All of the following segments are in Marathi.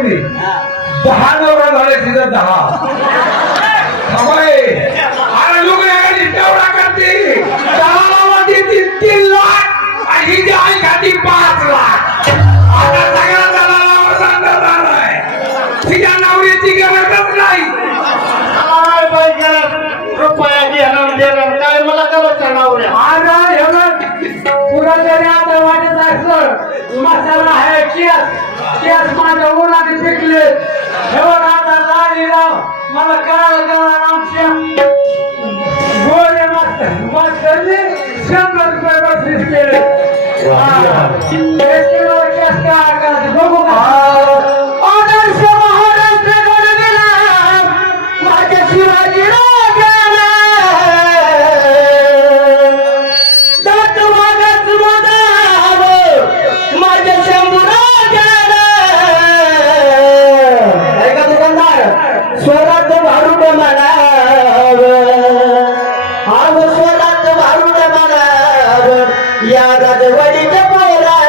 कोणी दहा नवरा झाले तिथं दहा. तेवढा करते दहा नवरा देतील तीन लाख आणि ही जी आई खाती पाच लाख. केस केस माझ्या उन्हाने पिकले बघ आता लाली राव मला काळ कळणार आमच्या मास्तर मास्तरने शंभर रुपये बक्षीस केले. या राजवाडीच्या स्वरात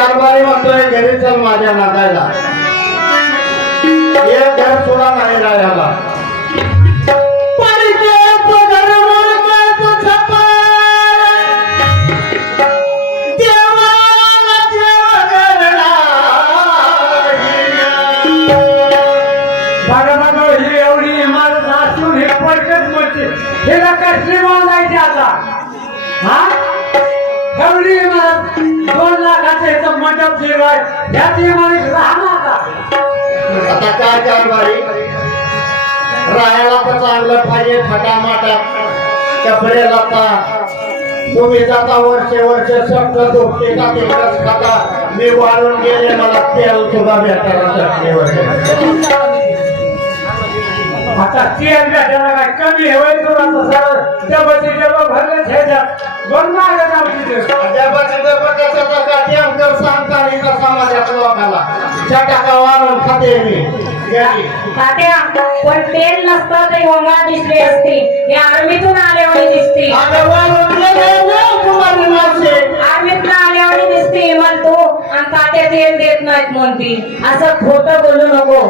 कारभारी म्हणतोय घरी चल माझ्या नाकायला हे घर सोडा नाही राहायला ही हे म्हणजे कसली आता? हा? मंडप शिवाय ह्याच इमारत राहणार का आता. काय कारभारी राहायला तर चांगलं पाहिजे फटामाटा कपडे लाता तुम्ही जाता वर्षे वर्षे शब्द झोपते का तिकडच खाता. मी वाढून गेले मला तेल सुद्धा भेटायला चटणीवर आता काय कमी तुला भरले मागे वाढून खाते मी. तात्या पण तेल नसतं ते होंगा दिसली असती. हे आर्मीतून आल्यावानी दिसते. आर्मीतून आल्यावानी दिसते म्हणतो आणि तात्या तेल देत नाहीत म्हणती. असं खोटं बोलू नको.